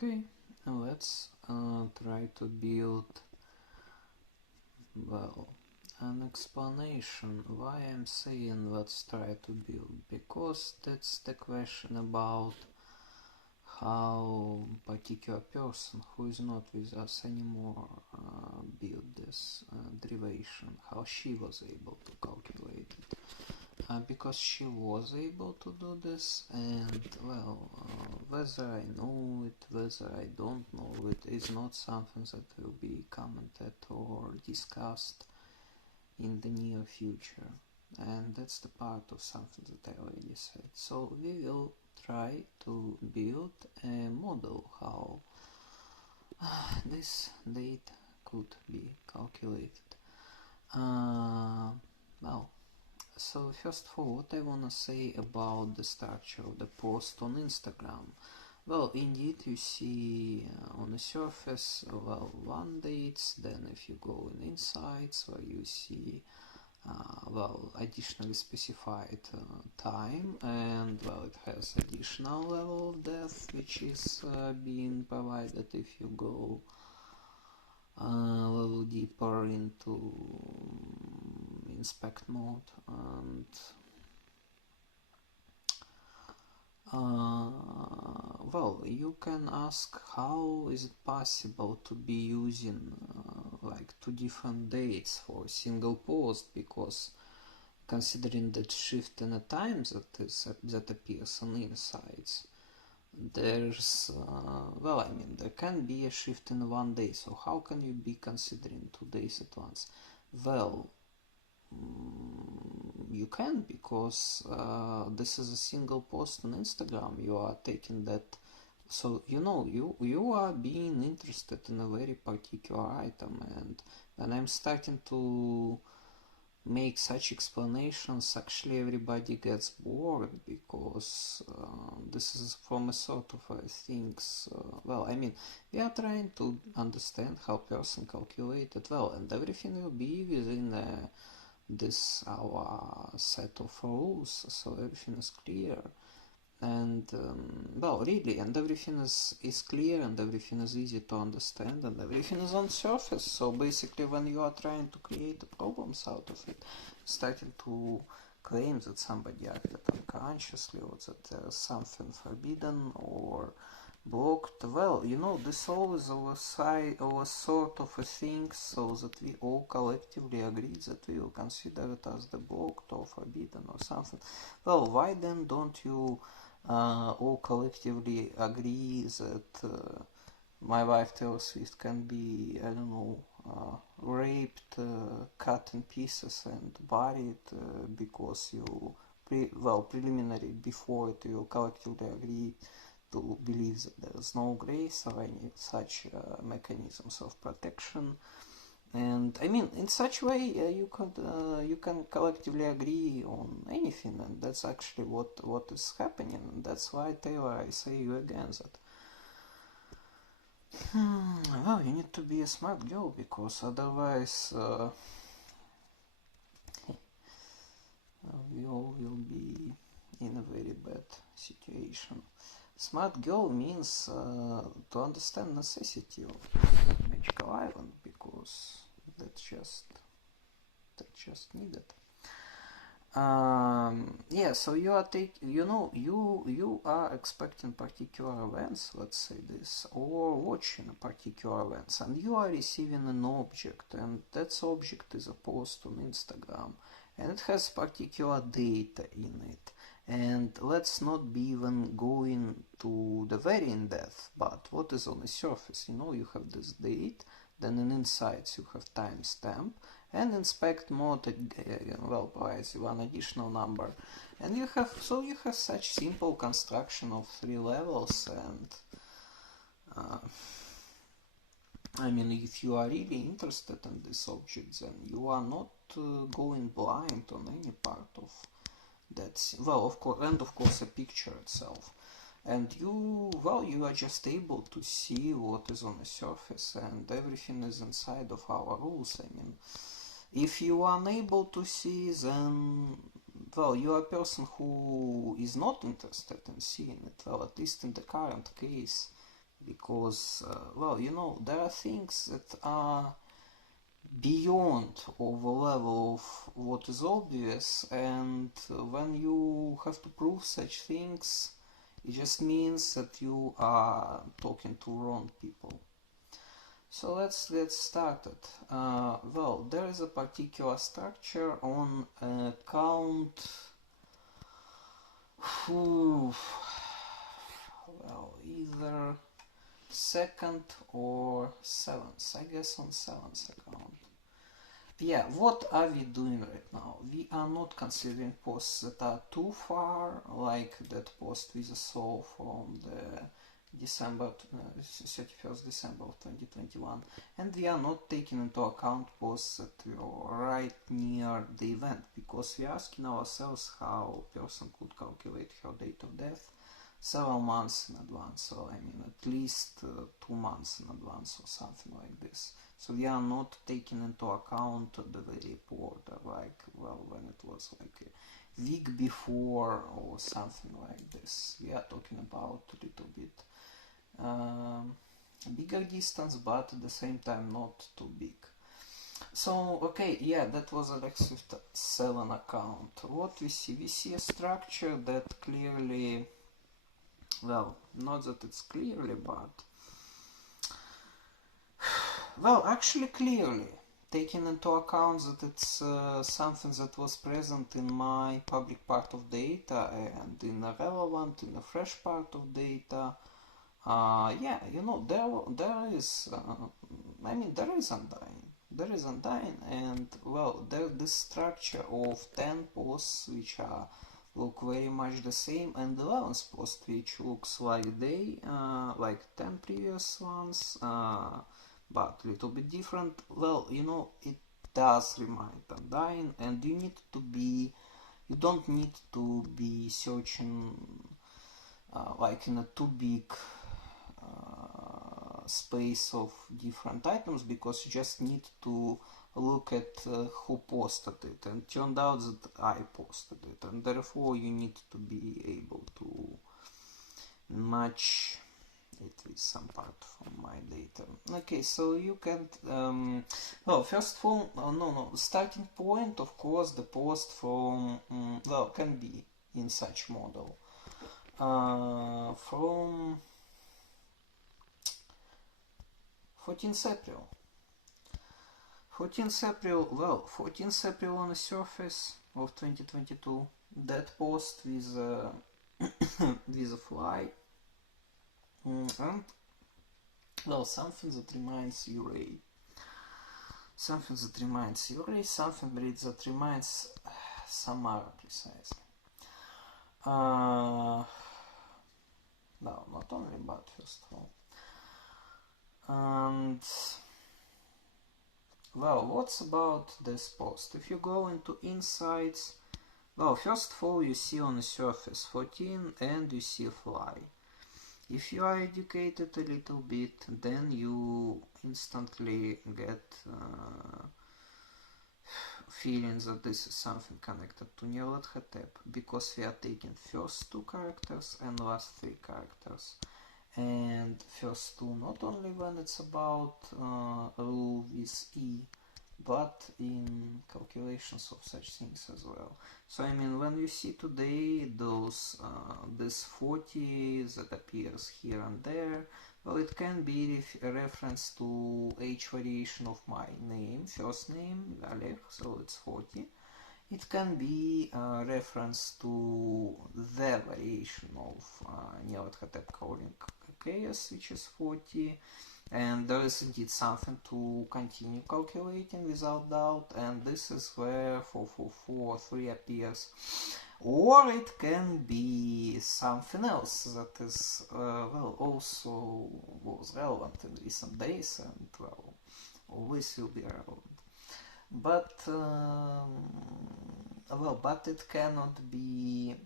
Okay, let's try to build, well, an explanation why I'm saying let's try to build, because that's the question about how particular person who is not with us anymore build this derivation, how she was able to calculate it. Because she was able to do this, and well, whether I know it, whether I don't know it, is not something that will be commented or discussed in the near future, and that's the part of something that I already said. So we will try to build a model how this date could be calculated. Well, so first of all, what I wanna say about the structure of the post on Instagram. Well, indeed, you see on the surface, well, one dates, then if you go in insights, where you see, well, additionally specified time, and well, it has additional level of depth, which is being provided if you go a little deeper into inspect mode. And well, you can ask how is it possible to be using like two different dates for a single post, because considering that shift in a time that appears on insights, there's well, I mean, there can be a shift in one day, so how can you be considering 2 days at once? Well, you can, because this is a single post on Instagram. You are taking that, so you are being interested in a very particular item, and when I'm starting to make such explanations, actually everybody gets bored, because this is from a sort of things, well, I mean, we are trying to understand how person calculated, well, and everything will be within this our set of rules, so everything is clear. And well, really, and everything is clear, and everything is easy to understand, and everything is on surface. So basically, when you are trying to create problems out of it, starting to claim that somebody acted unconsciously, or that there is something forbidden or blocked, well, this always was sort of a thing, so that we all collectively agree that we will consider it as the blocked or forbidden or something. Well, why then don't you all collectively agree that my wife Taylor Swift can be, I don't know, raped, cut in pieces, and buried, because you, preliminary before it, you collectively agree to believe that there is no grace or any such mechanisms of protection. And I mean, in such way, you can collectively agree on anything, and that's actually what is happening. And that's why, Taylor, I say you again that well, you need to be a smart girl, because otherwise we all will be in a very bad situation. Smart girl means to understand necessity of magical island, because that's just needed. Yeah, so you are you are expecting particular events, let's say this, or watching particular events, and you are receiving an object, and that object is a post on Instagram, and it has particular data in it. And let's not be even going to the very in depth, but what is on the surface? You have this date, then in insights you have timestamp, and inspect mode well provides you one additional number, and you have such simple construction of 3 levels. And I mean, if you are really interested in this object, then you are not going blind on any part of that, well, of course, and of course a picture itself, and you are just able to see what is on the surface, and everything is inside of our rules. I mean, if you are unable to see, then well, you are a person who is not interested in seeing it. Well, at least in the current case, because, well, you know, there are things that are beyond of the level of what is obvious, and when you have to prove such things, it just means that you are talking to wrong people. So let's get started. Well, there is a particular structure on count. Well, either second or seventh. I guess on seventh account. Yeah, what are we doing right now? We are not considering posts that are too far, like that post we saw from the December 31st December of 2021, and we are not taking into account posts that were right near the event, because we are asking ourselves how a person could calculate her date of death several months in advance, so I mean at least 2 months in advance or something like this. So we are not taking into account the very report, like, well, when it was like a week before or something like this. We are talking about a little bit bigger distance, but at the same time not too big. So, okay, yeah, that was Alex Swift 7 account. What we see? We see a structure that clearly, well, not that it's clearly, but, well, actually clearly, taking into account that it's something that was present in my public part of data and in a relevant, in a fresh part of data. Yeah, you know, there is, I mean, there is Undyne. There is Undyne, and, well, there's this structure of 10 posts which look very much the same, and the 11th post which looks like they, like 10 previous ones, but a little bit different. Well, you know, it does remind Undyne, and you don't need to be searching like in a too big space of different items, because you just need to look at who posted it, and it turned out that I posted it, and therefore you need to be able to match it with some part from my data. Okay, so you can, well, first of all, no, starting point, of course, the post from, well, can be in such model. From 14th April. 14th April, well, 14th April on the surface of 2022, that post with with a fly, and, well, something that reminds you Ray. Something that reminds you Ray, something that reminds Samara precisely. No, not only, but first of all. And, well, what's about this post? If you go into insights, well, first of all, you see on the surface 14 and you see a fly. If you are educated a little bit, then you instantly get feelings that this is something connected to Nyarlathotep, because we are taking first 2 characters and last 3 characters. And first 2 not only when it's about rule with E, but in calculations of such things as well. So I mean, when you see today those this 40 that appears here and there, well, it can be a reference to H variation of my name, first name Oleg, so it's 40. It can be a reference to the variation of Nyarlathotep calling chaos, which is 40, and there is indeed something to continue calculating without doubt, and this is where 4443 appears. Or it can be something else that is, well, also was relevant in recent days, and, well, always will be relevant. But, well, but it cannot be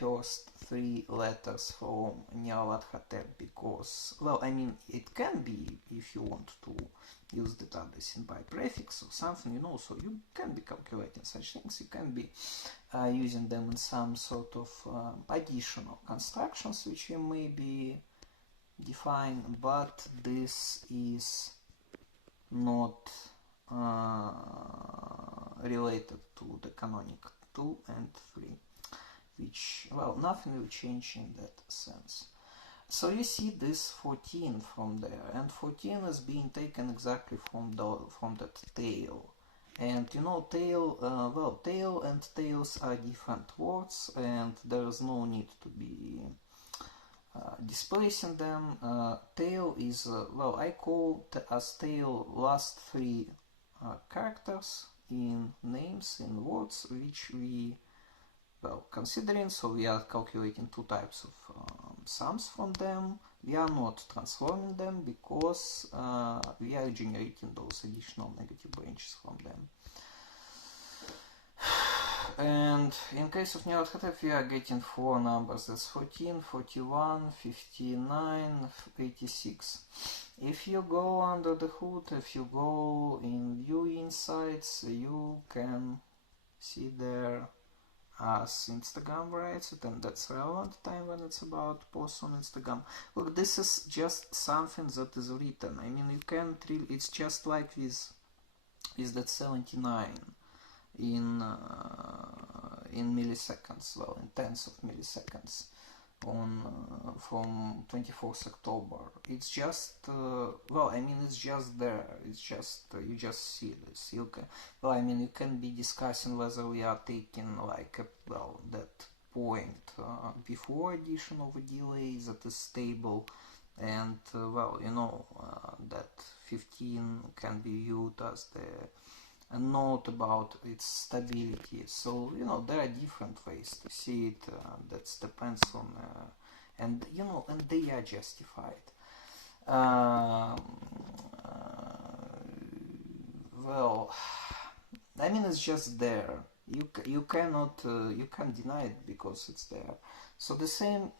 first 3 letters from Nyarlathotep, because, well, I mean, it can be if you want to use the addressing by prefix or something, you know, so you can be calculating such things, you can be using them in some sort of additional constructions, which we may be define, but this is not related to the canonic 2 and 3, which, well, nothing will change in that sense. So you see this 14 from there, and 14 is being taken exactly from that tail. And you know, tail, well, tail and tails are different words, and there is no need to be displacing them. Tail is, well, I call as tail last 3 characters in names, in words, which we, well, considering, so we are calculating 2 types of sums from them. We are not transforming them because we are generating those additional negative branches from them. And in case of Nyarlathotep, we are getting 4 numbers. That's 14, 41, 59, 86. If you go under the hood, if you go in View Insights, you can see there as Instagram writes it, and that's relevant time when it's about posts on Instagram. Look, this is just something that is written. I mean, you can't really, it's just like with that 79 in milliseconds, well, in tenths of milliseconds on from 24th October. It's just well, I mean, it's just there. It's just you just see this. You can, well, I mean, you can be discussing whether we are taking like well, that point before addition of a delay that is stable, and well, you know, that 15 can be viewed as a note about its stability. So, you know, there are different ways to see it. That depends on, and you know, and they are justified. Well, I mean, it's just there. You cannot you can't deny it because it's there. So the same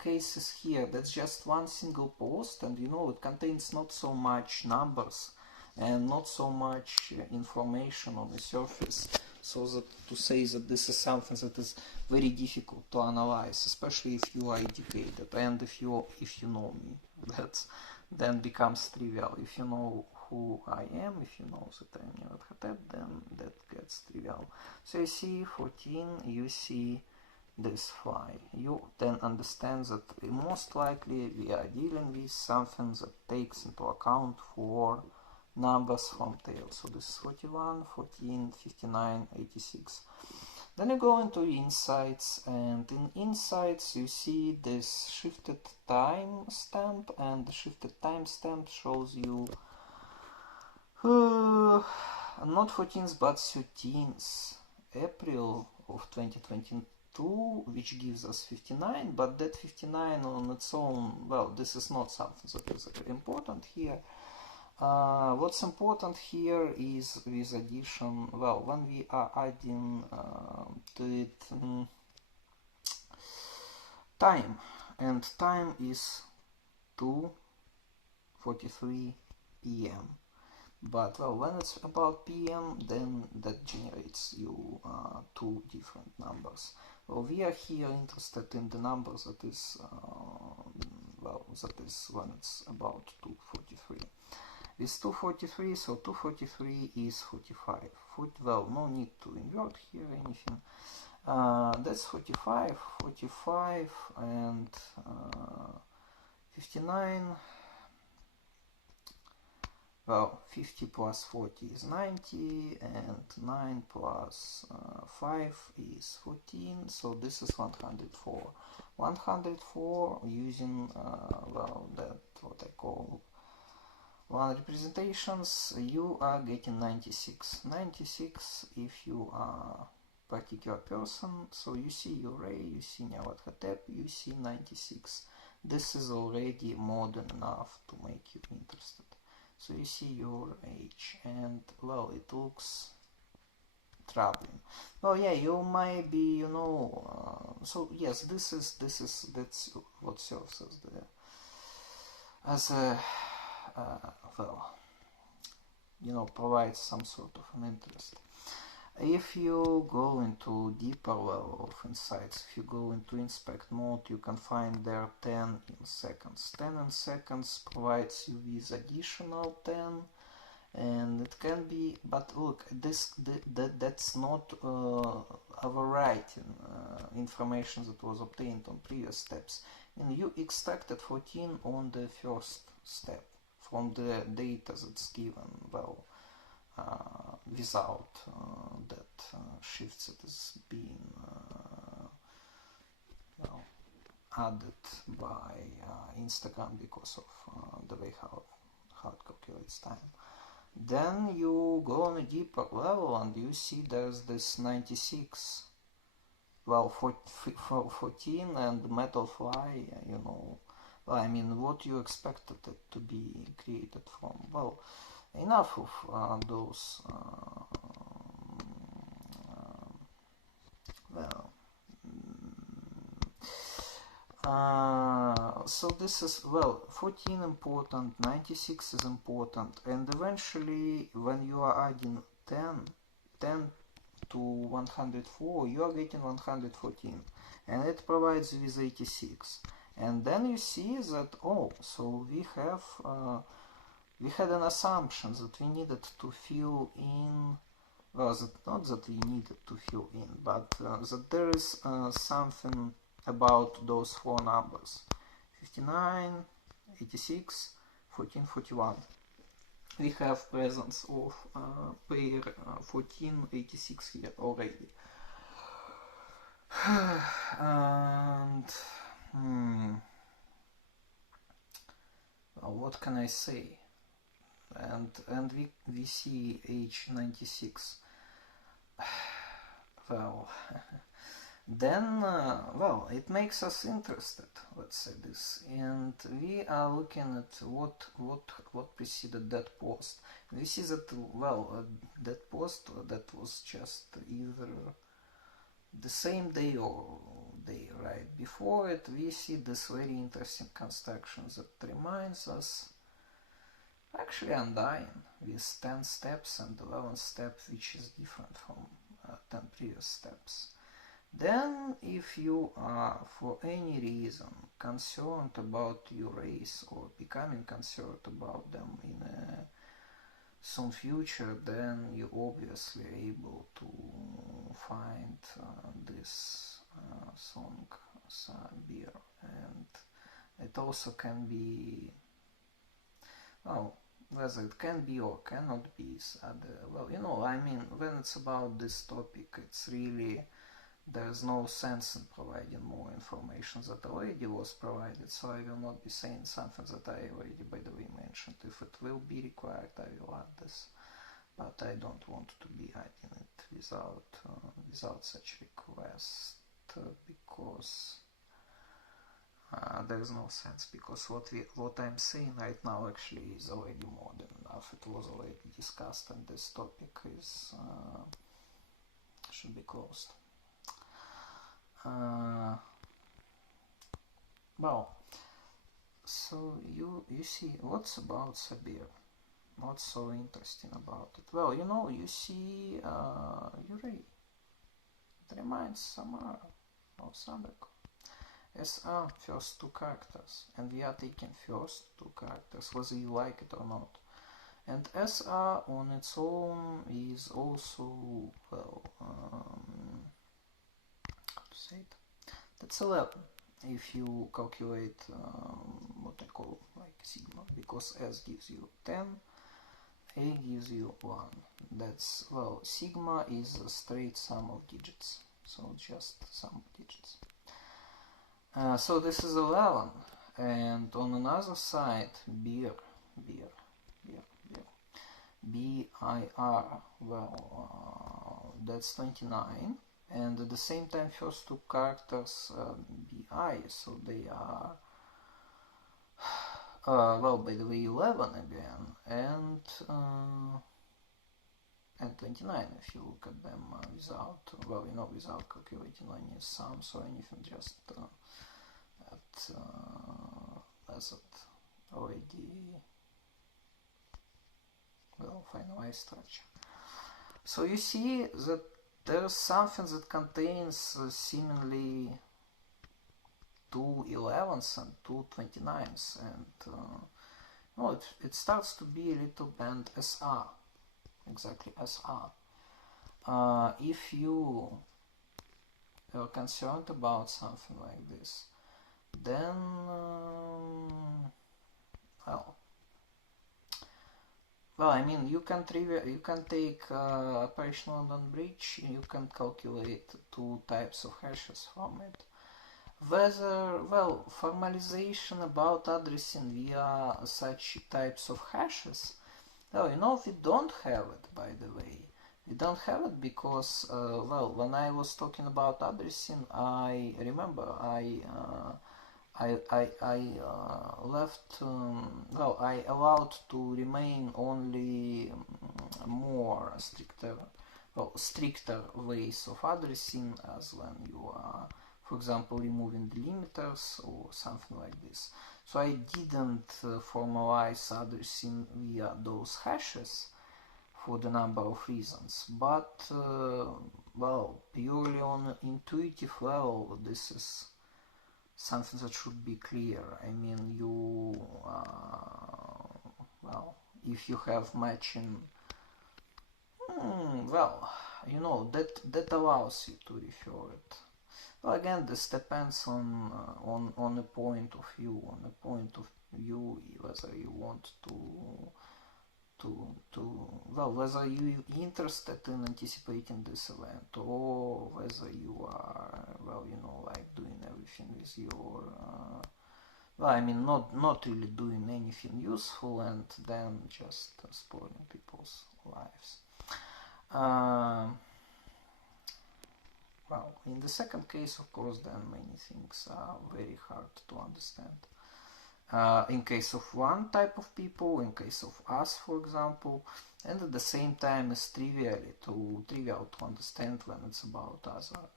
case is here. That's just one single post, and you know, it contains not so much numbers and not so much information on the surface, so that to say that this is something that is very difficult to analyze, especially if you are educated and if you know me, that then becomes trivial. If you know who I am, if you know that I'm Nyarlathotep, then that gets trivial. So you see 14, you see this fly. You then understand that most likely we are dealing with something that takes into account for numbers from tail. So this is 41, 14, 59, 86. Then you go into Insights, and in Insights you see this shifted timestamp, and the shifted timestamp shows you not 14th but 13th April of 2022, which gives us 59, but that 59 on its own, well, this is not something that is important here. What's important here is with addition, well, when we are adding to it time, and time is 2:43 p.m. But well, when it's about p.m., then that generates you 2 different numbers. Well, we are here interested in the number that is well, that is when it's about 2:43. It's 2:43, so 2:43 is 45. Well, no need to invert here anything. That's 45, 45, and 59. Well, 50 plus 40 is 90, and 9 plus 5 is 14, so this is 104. 104 using, well, that what I call one representations, you are getting 96. 96 if you are a particular person, so you see your array, you see Nyarlathotep, you see 96. This is already more than enough to make you interested. So you see your age, and well, it looks troubling. Well, yeah, you might be, you know, so yes, that's what serves as a well, you know, provides some sort of an interest. If you go into deeper level of insights, if you go into inspect mode, you can find there 10 in seconds. 10 in seconds provides you with additional 10, and it can be, but look, that's not overwriting information that was obtained on previous steps. And you extracted 14 on the first step from the data that's given, well, without that shifts that is being well, added by Instagram because of the way how it calculates time. Then you go on a deeper level and you see there's this 96, well, 14 and Metal Fly, you know, I mean, what you expected it to be created from. Well, enough of those, well, so this is, well, 14 important, 96 is important, and eventually when you are adding 10 to 104, you are getting 114, and it provides you with 86. And then you see that, oh, so we have we had an assumption that we needed to fill in, well, not that we needed to fill in, but that there is something about those four numbers: 59, 86, 14, 41. We have presence of pair 14, 86 here already. And well, what can I say? And we see age 96. Well, then well, it makes us interested, let's say this, and we are looking at what preceded that post. We see that, well, that post that was just either the same day or day right before it. We see this very interesting construction that reminds us, actually, Undying with 10 steps and 11 steps, which is different from 10 previous steps. Then, if you are for any reason concerned about your race or becoming concerned about them in a soon future, then you obviously are able to find this song Sabir, and it also can be, well, whether it can be or cannot be, well, you know, I mean, when it's about this topic, it's really, there's no sense in providing more information that already was provided, so I will not be saying something that I already, by the way, mentioned. If it will be required, I will add this, but I don't want to be adding it without such request, because there is no sense, because what I'm saying right now actually is already more than enough. It was already discussed, and this topic is should be closed. Well, so you see, what's about Sabir? What's so interesting about it? Well, you know, you see Yurei. It reminds Samara of Sadako. SR, first two characters, and we are taking first two characters, whether you like it or not. And SR on its own is also, well, how to say it? That's 11. If you calculate what I call like sigma, because S gives you 10, A gives you 1. That's, well, sigma is a straight sum of digits, so just sum of digits. So this is 11, and on another side, BIR, well, that's 29, and at the same time first two characters BI, so they are, well, by the way, 11 again, and 29 if you look at them without, well, you know, without calculating any sums or anything, just as it already, well, finalized structure. So you see that there's something that contains seemingly two 11s and two 29s, and no, it starts to be a little band SR, exactly SR. If you are concerned about something like this, then well, I mean, you can take Operation London Bridge, you can calculate two types of hashes from it. Whether, well, formalization about addressing via such types of hashes, well, you know, we don't have it, by the way. We don't have it because, well, when I was talking about addressing, I remember I left, well, I allowed to remain only more stricter ways of addressing, as when you are, for example, removing delimiters or something like this. So I didn't formalize addressing via those hashes for the number of reasons, but well, purely on intuitive level, this is something that should be clear. I mean, you well, if you have matching, well, you know, that allows you to refer it. Well, again, this depends on a point of view, whether you want to well, whether you interested in anticipating this event, or whether you are, well, you know, like doing everything with your well, I mean, not really doing anything useful, and then just spoiling people's lives. Well, in the second case, of course, then many things are very hard to understand. In case of one type of people, in case of us, for example, and at the same time it's trivial to understand when it's about other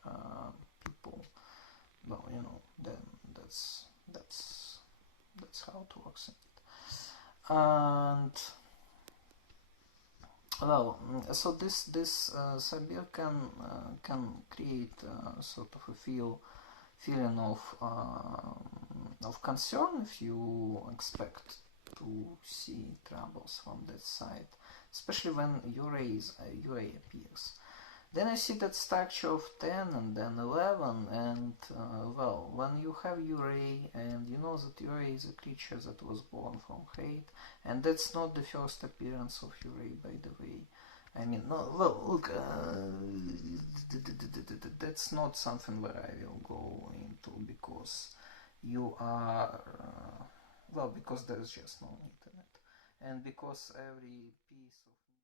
people. Well, you know, then that's how it works. And well, so this Sabir can create sort of a feeling of concern if you expect to see troubles from that side, especially when UA appears. Then I see that structure of 10 and then 11, and well, when you have Urey, and you know that Urey is a creature that was born from hate, and that's not the first appearance of Urey, by the way. I mean, no, well, look, that's not something where I will go into, because you are, well, because there's just no need in it, and because every piece of